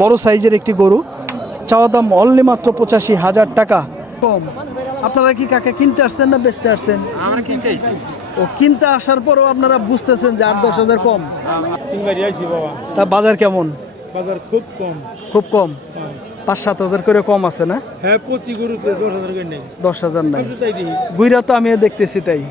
বড় সাইজের একটি গরু। চাওয়া দাম অনলি মাত্র পঁচাশি হাজার টাকা। কম। আপনারা কি কাকে কিনতে আসছেন না বেচতে আসছেন? আমরা কিনতে ও কিনতে আসার পরও আপনারা বুঝতেছেন যে আট দশ হাজার কম। তিনবারই আইছি বাবা। তা বাজার কেমন? বাজার খুব কম। খুব কম? পাঁচ সাত হাজার করে কম আছে না? হ্যাঁ গরুতে দশ হাজার করে নেই। দশ হাজার নাই। গুইরা তো আমিও দেখতেছি তাই।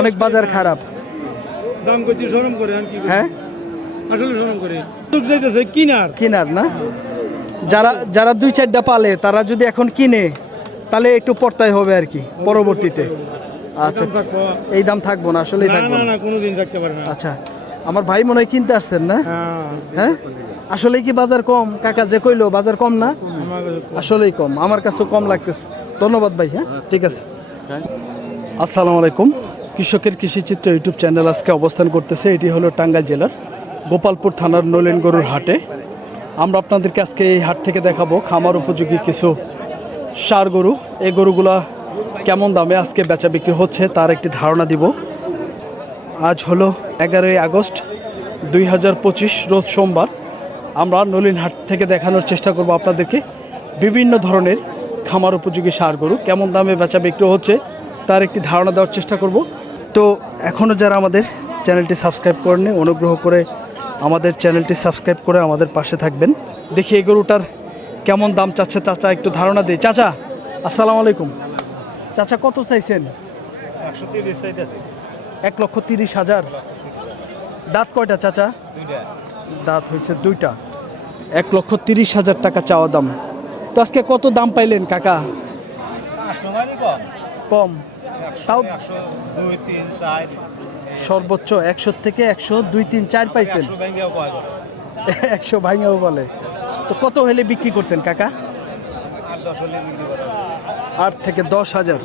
অনেক বাজার খারাপ। দাম করি? হ্যাঁ? আসলে সরম করে যাইতেছে কিনার। কিনার না? যারা যারা দুই চারটা পালে তারা যদি এখন কিনে তাহলে একটু পড়তাই হবে আর কি পরবর্তীতে। আচ্ছা এই দাম থাকব না আসলে থাকব না না। না কোনোদিন থাকতে পারে না। আচ্ছা আমার ভাই মনে হয় কিনতে আসছেন না? হ্যাঁ হ্যাঁ? আসলেই কি বাজার কম? কাকা যে কইলো বাজার কম না। আসলেই কম আমার কাছেও কম লাগতেছে। ধন্যবাদ ভাই হ্যাঁ? ঠিক আছে। আসসালামু আলাইকুম। কৃষকের কৃষি চিত্র ইউটিউব চ্যানেল আজকে অবস্থান করতেছে এটি হলো টাঙ্গাইল জেলার গোপালপুর থানার নলেন গরুর হাটে। আমরা আপনাদেরকে আজকে এই হাট থেকে দেখাবো খামার উপযোগী কিছু সার গরু। এই গরুগুলা কেমন দামে আজকে বেচা বিক্রি হচ্ছে তার একটি ধারণা দিব। আজ হলো এগারোই আগস্ট দুই হাজার পঁচিশ, রোজ সোমবার। আমরা নলিনহাট থেকে দেখানোর চেষ্টা করব আপনাদেরকে বিভিন্ন ধরনের খামার উপযোগী সার গরু, কেমন দামে বেচা বিক্রি হচ্ছে তার একটি ধারণা দেওয়ার চেষ্টা করব। তো এখনও যারা আমাদের চ্যানেলটি সাবস্ক্রাইব করেনি অনুগ্রহ করে আমাদের চ্যানেলটি সাবস্ক্রাইব করে আমাদের পাশে থাকবেন। দেখি এই গরুটার কেমন দাম চাচ্ছে চাচা একটু ধারণা দিই। চাচা আসসালামু আলাইকুম। চাচা কত চাইছেন? একশো তিরিশ চাইতেছে। এক লক্ষ তিরিশ হাজার। দাঁত কয়টা চাচা? দাঁত হয়েছে দুইটা। এক লক্ষ তিরিশ হাজার টাকা চাওয়া দাম। তো আজকে কত দাম পাইলেন কাকা? কম। কম। তাও একশো দুই তিন চার। সর্বোচ্চ একশো থেকে একশো দুই তিন চার পাইছেন একশো ভাঙেও বলে। তো কত হলে বিক্রি করতেন কাকা? আট থেকে দশ হাজার।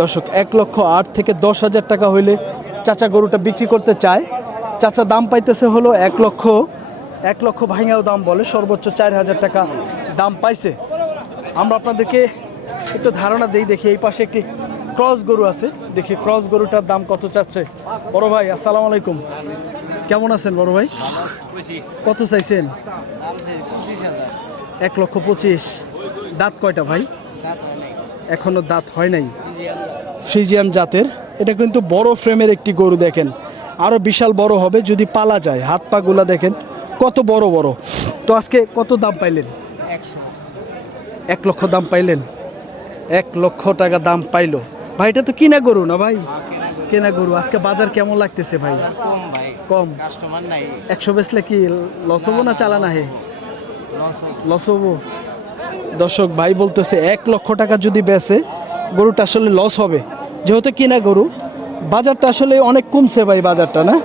দর্শক এক লক্ষ আট থেকে দশ হাজার টাকা হইলে চাচা গরুটা বিক্রি করতে চায়। চাচা দাম পাইতেছে হলো এক লক্ষ। এক লক্ষ ভাঙাও দাম বলে সর্বোচ্চ চার হাজার টাকা দাম পাইছে। আমরা আপনাদেরকে একটু ধারণা দিই দেখি এই পাশে একটি ক্রস গরু আছে। দেখি ক্রস গরুটার দাম কত চাচ্ছে? বড় ভাই আসসালামু আলাইকুম। কেমন আছেন বড় ভাই? কত চাইছেন? এক লক্ষ পঁচিশ। দাঁত কয়টা ভাই? এখনও দাঁত হয় নাই। ফ্রিজিয়ান জাতের। এটা কিন্তু বড় ফ্রেমের একটি গরু দেখেন। আরও বিশাল বড় হবে যদি পালা যায়। হাত পাগুলা দেখেন কত বড় বড়। তো আজকে কত দাম পাইলেন? এক লক্ষ দাম পাইলেন। এক লক্ষ টাকা দাম পাইলো। ভাইটা তো কিনা গরু না ভাই? কেনা গরু। আজকে বাজার কেমন লাগতেছে ভাই? কম কাস্টমার নাই। একশো বেচলে কি লস হব না চালানা হে লস লস হব। দর্শক ভাই বলতেছে এক লক্ষ টাকা যদি বেচে গরুটা আসলে লস হবে। যেহেতু কিনা গরু বাজারটা আসলে অনেক কমছে ভাই বাজারটা না?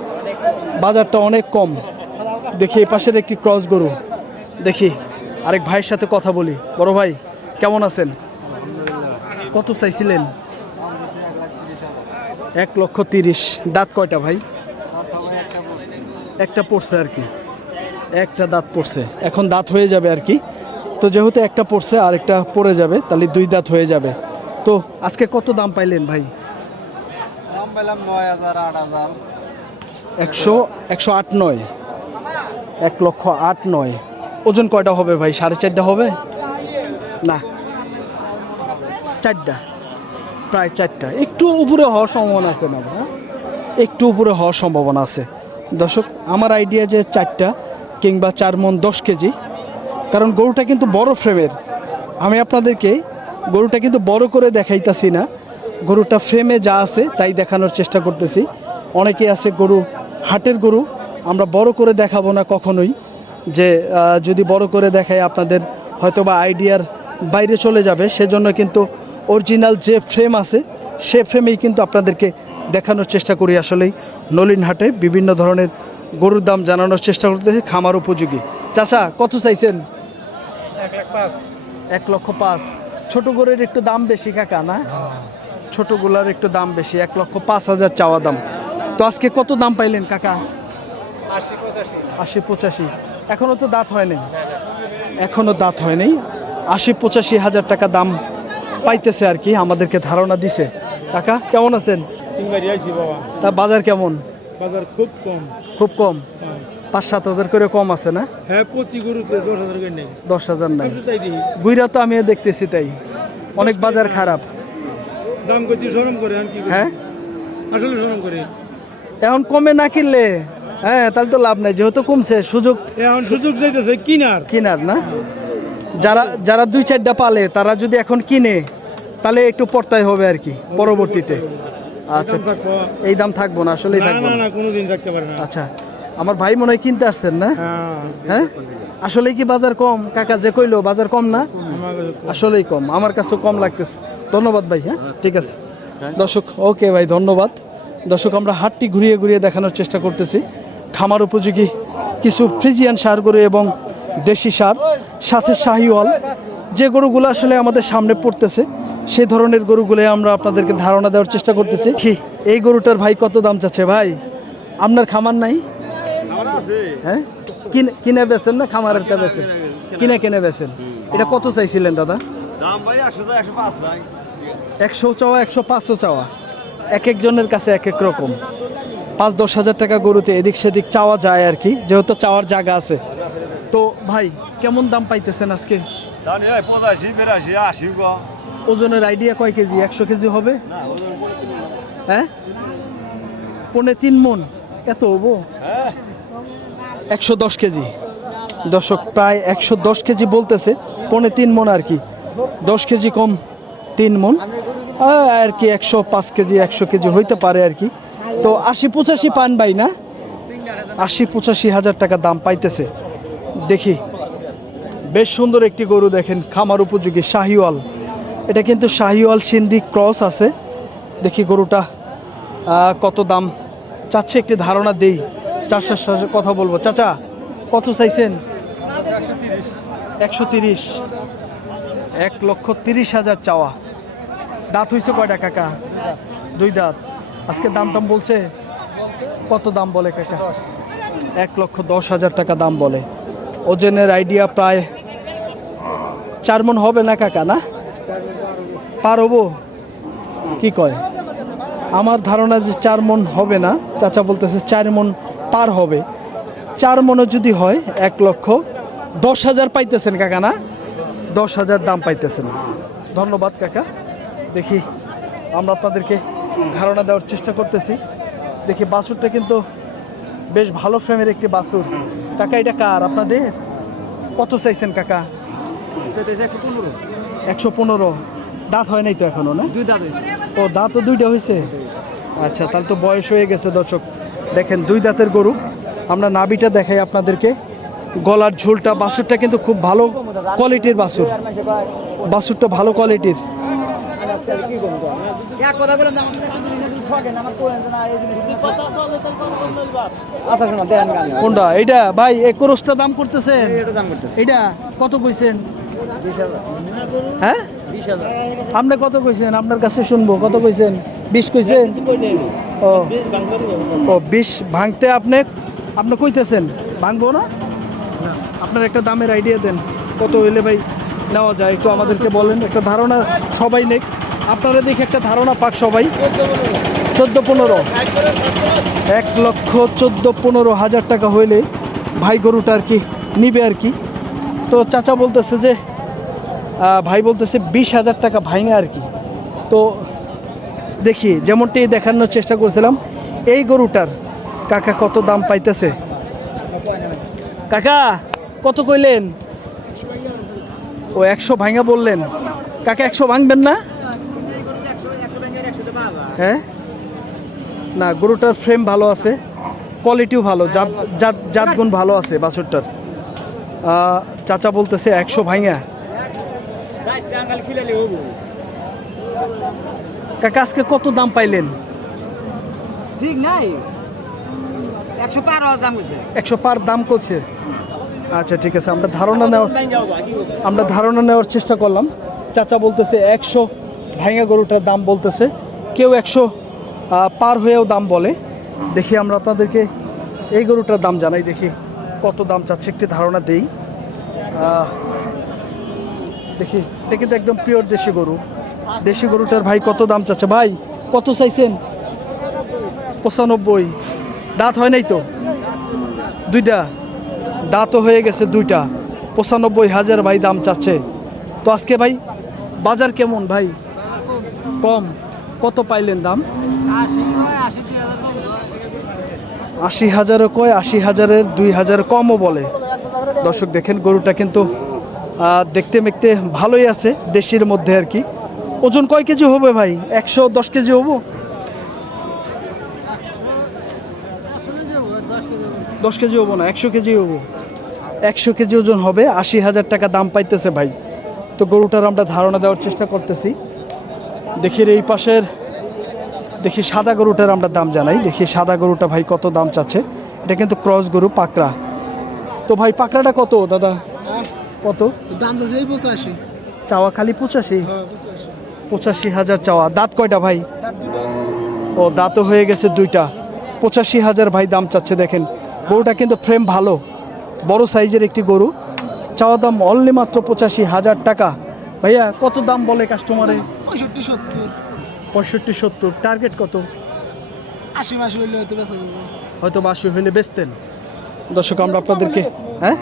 বাজারটা অনেক কম। দেখি এই পাশের একটি ক্রস গরু। দেখি আরেক ভাইয়ের সাথে কথা বলি। বড় ভাই কেমন আছেন? কত চাইছিলেন? এক লক্ষ তিরিশ। দাঁত কয়টা ভাই? একটা পড়ছে আর কি। একটা দাঁত পড়ছে। এখন দাঁত হয়ে যাবে আর কি। তো যেহেতু একটা পড়ছে আর একটা পড়ে যাবে তাহলে দুই দাঁত হয়ে যাবে। তো আজকে কত দাম পাইলেন ভাই? দাম পেলাম নয় হাজার আট হাজার। একশো একশো আট নয়। এক লক্ষ আট নয়। ওজন কয়টা হবে ভাই? সাড়ে চারটা হবে? না। চারটা। প্রায় চারটা। একটু উপরে হওয়ার সম্ভাবনা আছে না একটু উপরে হওয়ার সম্ভাবনা আছে। দর্শক, আমার আইডিয়া যে চারটা কিংবা চার মন দশ কেজি, কারণ গরুটা কিন্তু বড় ফ্রেমের আমি আপনাদেরকে গরুটা কিন্তু বড় করে দেখাইতাছি না। গরুটা ফ্রেমে যা আছে তাই দেখানোর চেষ্টা করতেছি। অনেকে আছে গরু, হাটের গরু, আমরা বড় করে দেখাবো না কখনোই যে যদি বড় করে দেখাই আপনাদের হয়তো বা আইডিয়ার বাইরে চলে যাবে। সেজন্য কিন্তু অরিজিনাল যে ফ্রেম আছে সে ফ্রেমেই কিন্তু আপনাদেরকে দেখানোর চেষ্টা করি আসলেই। নলিন হাটে বিভিন্ন ধরনের গরুর দাম জানানোর চেষ্টা করতেছে খামার উপযোগী। চাষা কত চাইছেন? এক লক্ষ পাঁচ। ছোট গরুর একটু দাম বেশি কাকা না? ছোটগুলার একটু দাম বেশি এক লক্ষ পাঁচ হাজার চাওয়া দাম। তো আজকে কত দাম পাইলেন কাকা? আশি পঁচাশি। আশি পঁচাশি। এখনও তো দাঁত হয় নাই? এখনও দাঁত হয় নাই? আশি পঁচাশি হাজার টাকা দাম পাইতেছে আর কি আমাদেরকে ধারণা দিছে। কাকা কেমন আছেন? বাবা। তা বাজার কেমন? বাজার খুব কম। খুব কম? হ্যাঁ। পাঁচ সাত হাজার করে কম আছে না? হ্যাঁ প্রতি গরুতে দশ হাজার নেই। দশ হাজার নাই। তাই গুইরা তো আমিও দেখতেছি তাই। অনেক বাজার খারাপ। দাম করতে করে? হ্যাঁ? আসলে করে। এখন কমে না কিনলে? হ্যাঁ তাহলে তো লাভ নাই যেহেতু কমছে সুযোগ এখন সুযোগ যাইতেছে কিনার। কিনার না? যারা যারা দুই চারটা পালে তারা যদি এখন কিনে তাহলে একটু পড়তাই হবে আর কি পরবর্তীতে। আচ্ছা। এই দাম থাকব না আসলেই না থাকব না না। না কোনোদিন থাকতে পারে না। আচ্ছা আমার ভাই মনে হয় কিনতে আসছেন না? হ্যাঁ হ্যাঁ? আসলেই কি বাজার কম? কাকা যে কইলো বাজার কম না? আসলেই কম আমার কাছেও কম লাগতেছে। ধন্যবাদ ভাই হ্যাঁ? ঠিক আছে। দর্শক ওকে ভাই ধন্যবাদ। দর্শক আমরা হাটটি ঘুরিয়ে ঘুরিয়ে দেখানোর চেষ্টা করতেছি। খামার উপযোগী কিছু ফ্রিজিয়ান সার গরু এবং দেশি সার সাথে শাহিওয়াল। যে গরুগুলো আসলে আমাদের সামনে পড়তেছে সেই ধরনের গরুগুলো আমরা আপনাদেরকে ধারণা দেওয়ার চেষ্টা করতেছি। কি? এই গরুটার ভাই কত দাম চাচ্ছে ভাই? আপনার খামার নাই? হ্যাঁ? কিনে কিনে বেছেন না খামারেরটা বেছেন কিনে কিনে বেছেন এটা কত চাইছিলেন দাদা? দাম ভাই একশো চাওয়া একশো পাঁচশো চাওয়া। এক একজনের কাছে এক এক রকম। পাঁচ দশ হাজার টাকা গরুতে এদিক সেদিক চাওয়া যায় আর কি যেহেতু চাওয়ার জায়গা আছে। তো ভাই কেমন দাম পাইতেছেন আজকে? পঁচাশি বিরাশি আশি ওজনের আইডিয়া কয় কেজি? একশো কেজি হবে? হ্যাঁ? পনে তিন মন। এত হব? একশো দশ কেজি। দর্শক, প্রায় একশো দশ কেজি বলতেছে, পনে তিন মন আর কি। দশ কেজি কম, তিন মন। আর কি একশো পাঁচ কেজি, একশো কেজি হইতে পারে আর কি। তো আশি পঁচাশি পান ভাই না? আশি পঁচাশি হাজার টাকা দাম পাইতেছে। দেখি। বেশ সুন্দর একটি গরু দেখেন, খামার উপযোগী, শাহিওয়াল। এটা কিন্তু শাহিওয়াল সিন্ধি ক্রস আছে। দেখি গরুটা কত দাম। চাচ্ছে একটি ধারণা দেই। চারশোর সাথে কথা বলব। চাচা, কত চাইছেন? একশো তিরিশ। এক লক্ষ তিরিশ হাজার চাওয়া। দাঁত হয়েছে কয়টা কাকা? দুই দাঁত। আজকে দাম টাম বলছে? কত দাম বলে, কাকা? এক লক্ষ দশ হাজার টাকা দাম বলে। ওজনের আইডিয়া প্রায় চার মন হবে না, কাকা, না? পার হব? কি কয়? আমার ধারণা যে চার মন হবে না। চাচা বলতেছে চার মন পার হবে। চার মনে যদি হয় এক লক্ষ। দশ হাজার পাইতেছেন কাকা না? দশ হাজার দাম পাইতেছেন। ধন্যবাদ কাকা। দেখি আমরা আপনাদেরকে ধারণা দেওয়ার চেষ্টা করতেছি। দেখি বাছুরটা কিন্তু বেশ ভালো ফ্রেমের একটি বাছুর। কাকা এটা কার? আপনাদের? কত চাইছেন কাকা? একশো পনেরো। একশো পনেরো। দাঁত হয় নাই তো এখনও না? দুই দাঁত ও দাঁত তো দুইটা হয়েছে? আচ্ছা তাহলে তো বয়স হয়ে গেছে দর্শক। দেখেন দুই দাঁতের গরু। আমরা নাবিটা দেখাই আপনাদেরকে। গলার ঝোলটা বাসুরটা কিন্তু খুব ভালো কোয়ালিটির বাসুর। বাসুরটা ভালো কোয়ালিটির আচ্ছা কোনটা? এইটা? ভাই এই দাম করতেছেন? এটা করতেছে। এইটা কত কইছেন? হ্যাঁ? আপনি কত কইছেন? আপনার কাছে শুনব। কত কইছেন? বিশ কইছেন? ও। ও, বিশ ভাঙতে আপনি আপনি কইতেছেন? ভাঙবো না? আপনার একটা দামের আইডিয়া দেন। কত হইলে ভাই নেওয়া যায়? একটু আমাদেরকে বলেন। একটা ধারণা সবাই নেক। আপনারা দেখে একটা ধারণা পাক সবাই। চোদ্দ পনেরো। এক লক্ষ চোদ্দ পনেরো হাজার টাকা হইলে ভাই গরুটা আর কি নিবে আর কি। তো চাচা বলতেছে যে ভাই বলতেছে বিশ হাজার টাকা ভাঙে আর কি। তো দেখি, যেমনটি দেখানোর চেষ্টা করছিলাম, এই গরুটার কাকা কত দাম পাইতেছে? কাকা, কত কইলেন? ও, একশো ভাঙা বললেন। কাকা, একশো ভাঙবেন না? হ্যাঁ? না, গরুটার ফ্রেম ভালো আছে কোয়ালিটিও ভালো, জাত জাত জাতগুণ ভালো আছে বাছুরটার। চাচা বলতেছে একশো ভাঙা। কাকা আজকে কত দাম পাইলেন? ঠিক নাই। একশো পার দাম করছে একশো পার দাম করছে আচ্ছা ঠিক আছে আমরা ধারণা নেওয়ার আমরা ধারণা নেওয়ার চেষ্টা করলাম। চাচা বলতেছে একশো ভাঙা গরুটার দাম বলতেছে। কেউ একশো পার হয়েও দাম বলে। দেখি আমরা আপনাদেরকে এই গরুটার দাম জানাই দেখি কত দাম চাচ্ছে একটি ধারণা দেই। দেখি। এটা কিন্তু একদম পিওর দেশি গরু। দেশি গরুটার ভাই কত দাম চাচ্ছে? ভাই, কত চাইছেন? পঁচানব্বই। দাঁত হয় নাই তো? দুইটা। দাঁতও হয়ে গেছে দুইটা। পঁচানব্বই হাজার ভাই দাম চাচ্ছে। তো আজকে ভাই, বাজার কেমন ভাই? কম। কত পাইলেন দাম? আশি হাজারও কয়, আশি হাজারের দুই হাজার কমও বলে। দর্শক দেখেন, গরুটা কিন্তু দেখতে মেখতে ভালোই আছে দেশের মধ্যে আর কি। ওজন কয় কেজি হবে ভাই? একশো দশ কেজি হব? দশ কেজি হব না, একশো কেজি হব। একশো কেজি ওজন হবে, আশি হাজার টাকা দাম পাইতেছে ভাই। তো গরুটার আমরা ধারণা দেওয়ার চেষ্টা করতেছি। দেখি এই পাশের, দেখি সাদা গরুটার আমরা দাম জানাই। দেখি সাদা গরুটা ভাই কত দাম চাচ্ছে। এটা কিন্তু ক্রস গরু, পাকড়া। তো ভাই পাকড়াটা কত, দাদা? কত? দাম যাচ্ছে এই পঁচাশি। চাওয়া খালি পঁচাশি? হ্যাঁ পঁচাশি। পঁচাশি হাজার চাওয়া। দাঁত কয়টা ভাই? ও দাঁতও হয়ে গেছে দুইটা। পঁচাশি হাজার ভাই দাম চাচ্ছে দেখেন। গরুটা কিন্তু ফ্রেম ভালো। বড় সাইজের একটি গরু। চাওয়া দাম অনলি মাত্র পঁচাশি হাজার টাকা। ভাইয়া কত দাম বলে কাস্টমারে পঁয়ষট্টি সত্তর। পঁয়ষট্টি সত্তর। টার্গেট কত? আশি মাসি হইলে হয়তো বেঁচে হয়তো বাসি হইলে বেচতেন। দর্শক আমরা আপনাদেরকে হ্যাঁ?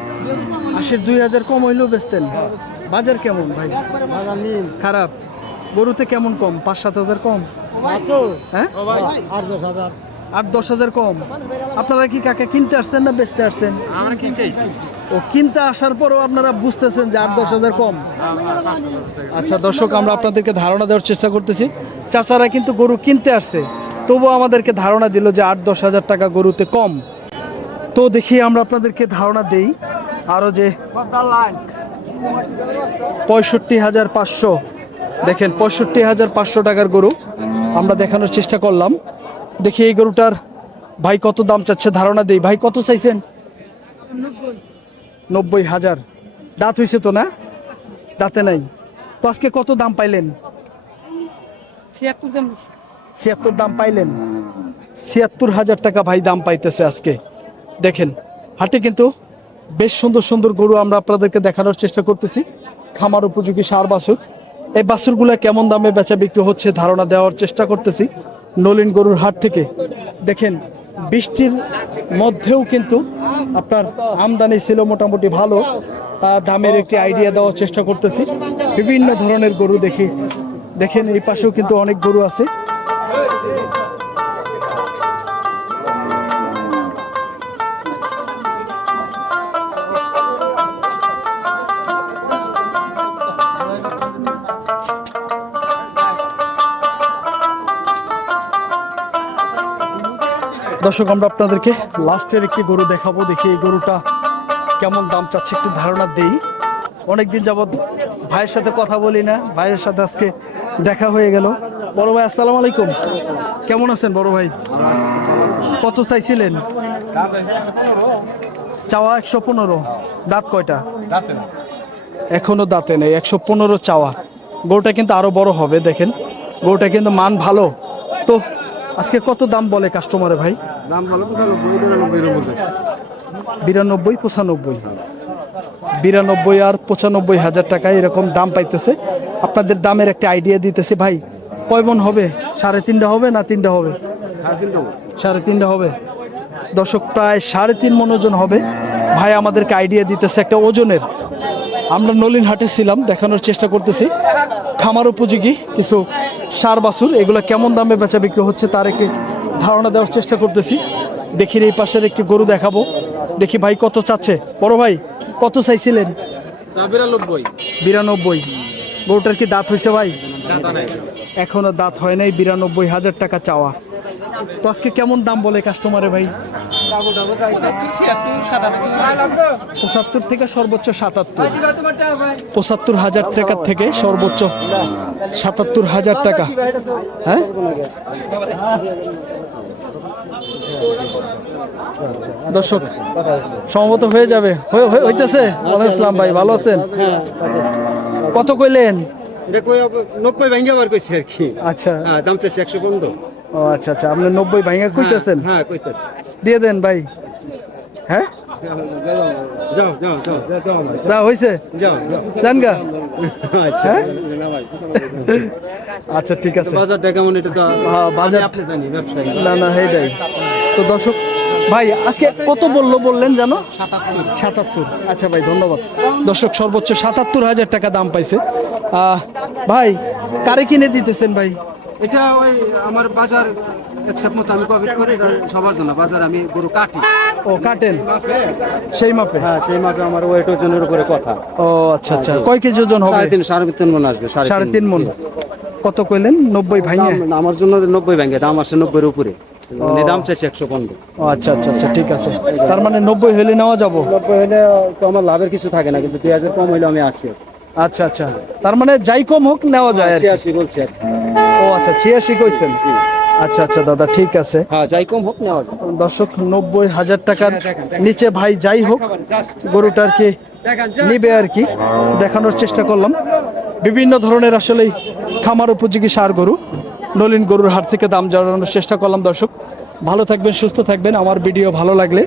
আশির দুই হাজার কম হইলেও বেচতেন। বাজার কেমন ভাই? খারাপ। গরুতে কেমন কম? পাঁচ সাত হাজার কম? হ্যাঁ? আট দশ হাজার আট দশ হাজার কম। আপনারা কি কাকে কিনতে আসছেন না বেচতে আসছেন? আমরা কিনতে ও কিনতে আসার পরও আপনারা বুঝতেছেন যে আট দশ হাজার কম। আচ্ছা দর্শক আমরা আপনাদেরকে ধারণা দেওয়ার চেষ্টা করতেছি। চাচারা কিন্তু গরু কিনতে আসছে। তবুও আমাদেরকে ধারণা দিল যে আট দশ হাজার টাকা গরুতে কম। তো দেখি আমরা আপনাদেরকে ধারণা দেই। আরও যে পঁয়ষট্টি হাজার পাঁচশো। দেখেন, পঁয়ষট্টি হাজার পাঁচশো টাকার গরু আমরা দেখানোর চেষ্টা করলাম। দেখি এই গরুটার ভাই কত দাম চাচ্ছে, ধারণা দেই। ভাই কত চাইছেন? নব্বই হাজার। দাঁত হয়েছে তো না? দাঁতে নাই। তো আজকে কত দাম পাইলেন? ছিয়াত্তর দাম পাইলেন। ছিয়াত্তর হাজার টাকা ভাই দাম পাইতেছে আজকে। দেখেন, হাটে কিন্তু বেশ সুন্দর সুন্দর গরু আমরা আপনাদেরকে দেখানোর চেষ্টা করতেছি। খামার উপযোগী সার বাছুর। এই বাছুরগুলা কেমন দামে বেচা বিক্রি হচ্ছে ধারণা দেওয়ার চেষ্টা করতেছি। নলিন গরুর হাট থেকে। দেখেন, বৃষ্টির মধ্যেও কিন্তু আপনার আমদানি ছিল মোটামুটি ভালো। দামের একটি আইডিয়া দেওয়ার চেষ্টা করতেছি। বিভিন্ন ধরনের গরু দেখি। দেখেন, এই পাশেও কিন্তু অনেক গরু আছে। দর্শক, আমরা আপনাদেরকে লাস্টের একটি গরু দেখাবো। দেখি এই গরুটা কেমন দাম চাচ্ছে, একটু ধারণা দেই। অনেকদিন যাবৎ ভাইয়ের সাথে কথা বলি না, ভাইয়ের সাথে আজকে দেখা হয়ে গেল। বড় ভাই, আসসালামু আলাইকুম। কেমন আছেন বড় ভাই? কত চাইছিলেন? চাওয়া একশো পনেরো, দাঁত কয়টা? এখনও দাঁতে নেই, একশো পনেরো চাওয়া। গরুটা কিন্তু আরও বড় হবে, দেখেন। গরুটা কিন্তু মান ভালো। তো আজকে কত দাম বলে কাস্টমারে ভাই? দাম পঁচানব্বই বিরানব্বই পঁচানব্বই। বিরানব্বই আর পঁচানব্বই হাজার টাকা এরকম দাম পাইতেছে। আপনাদের দামের একটা আইডিয়া দিতেছে ভাই। কয় মন হবে? সাড়ে তিনটা হবে না তিনটা হবে? সাড়ে তিনটা হবে। দর্শক প্রায় সাড়ে তিন মন ওজন হবে। ভাই আমাদেরকে আইডিয়া দিতেছে একটা ওজনের। আমরা নলিন হাটে ছিলাম দেখানোর চেষ্টা করতেছি। খামার উপযোগী কিছু সার বাসুর এগুলো কেমন দামে বেচা বিক্রি হচ্ছে তার একটি ধারণা দেওয়ার চেষ্টা করতেছি। দেখি এই পাশের একটি গরু দেখাবো। দেখি ভাই কত চাচ্ছে। বড় ভাই কত চাইছিলেন? বিরানব্বই। বিরানব্বই গরুটার কি দাঁত হয়েছে ভাই? এখনও দাঁত হয় নাই বিরানব্বই হাজার টাকা চাওয়া। তো আজকে কেমন দাম বলে কাস্টমারে ভাই? পঁচাত্তর থেকে সর্বোচ্চ সাতাত্তর। পঁচাত্তর হাজার টাকার থেকে সর্বোচ্চ সাতাত্তর হাজার টাকা। হ্যাঁ? দর্শক সম্ভবত হয়ে যাবে। হইতেছে? আসসালাম ভাই ভালো আছেন? কত কইলেন? নব্বই ভাঙ্গি আবার কইছি আর কি। আচ্ছা। হ্যাঁ দাম চাইছি একশো পনেরো। ও আচ্ছা আচ্ছা আপনি নব্বই ভাইঙ্গা কইতেছেন? হ্যাঁ কইতেছি। দিয়ে দেন ভাই। হ্যাঁ? যাও যাও যাও যাও, হয়েছে যাও। গা। আচ্ছা। হ্যাঁ? আচ্ছা ঠিক আছে। বাজারটা কেমন এটা তো? হ্যাঁ, বাজার- আপনি জানি ব্যবসায়ী। না না হেডাই তো দর্শক ভাই আজকে কত বলল বললেন জানো সাতাত্তর। আচ্ছা ভাই ধন্যবাদ। দর্শক সর্বোচ্চ সাতাত্তর হাজার টাকা দাম পাইছে। ভাই কারে কিনে দিতেছেন ভাই? এটা ওই আমার বাজার একসেপ্ট মতো আমি কভার করি সবার জন্য। বাজার আমি গরু কাটি। ও কাটেন? সেই মাপে? হ্যাঁ সেই মাপে আমার ওয়েট ওজনের উপরে কথা। ও আচ্ছা আচ্ছা। কয় কেজি ওজন হবে? সাড়ে তিন সাড়ে তিন মন আসবে সাড়ে তিন মন। কত কইলেন? নব্বই দাম আমার জন্য নব্বই ব্যাংকে দাম আসে নব্বইয়ের উপরে। মানে দাম চাইছে একশো পনেরো। আচ্ছা আচ্ছা আচ্ছা ঠিক আছে। তার মানে নব্বই হলে নেওয়া যাব? নব্বই হলে তো আমার লাভের কিছু থাকে না কিন্তু দুই হাজার কম হইলে আমি আসি আচ্ছা আচ্ছা। তার মানে যাই কম হোক নেওয়া যায় আর কি। বলছি আর ও আচ্ছা ছিয়াশি কইছেন? আচ্ছা আচ্ছা দাদা ঠিক আছে। হ্যাঁ যাই কম হোক নেওয়া যায়। দর্শক নব্বই হাজার টাকার নিচে ভাই যাই হোক গরুটার কি নিবে আর কি। দেখানোর চেষ্টা করলাম। বিভিন্ন ধরনের আসলে খামার উপযোগী সার গরু নলিন গরুর হাট থেকে দাম জানানোর চেষ্টা করলাম দর্শক। ভালো থাকবেন সুস্থ থাকবেন। আমার ভিডিও ভালো লাগলে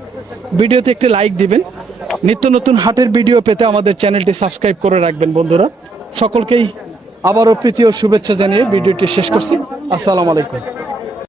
ভিডিওতে একটি লাইক দিবেন। নিত্য নতুন হাটের ভিডিও পেতে আমাদের চ্যানেলটি সাবস্ক্রাইব করে রাখবেন, বন্ধুরা। সকলকেই আবারও প্রীতি ও শুভেচ্ছা জানিয়ে ভিডিওটি শেষ করছি। আসসালামু আলাইকুম।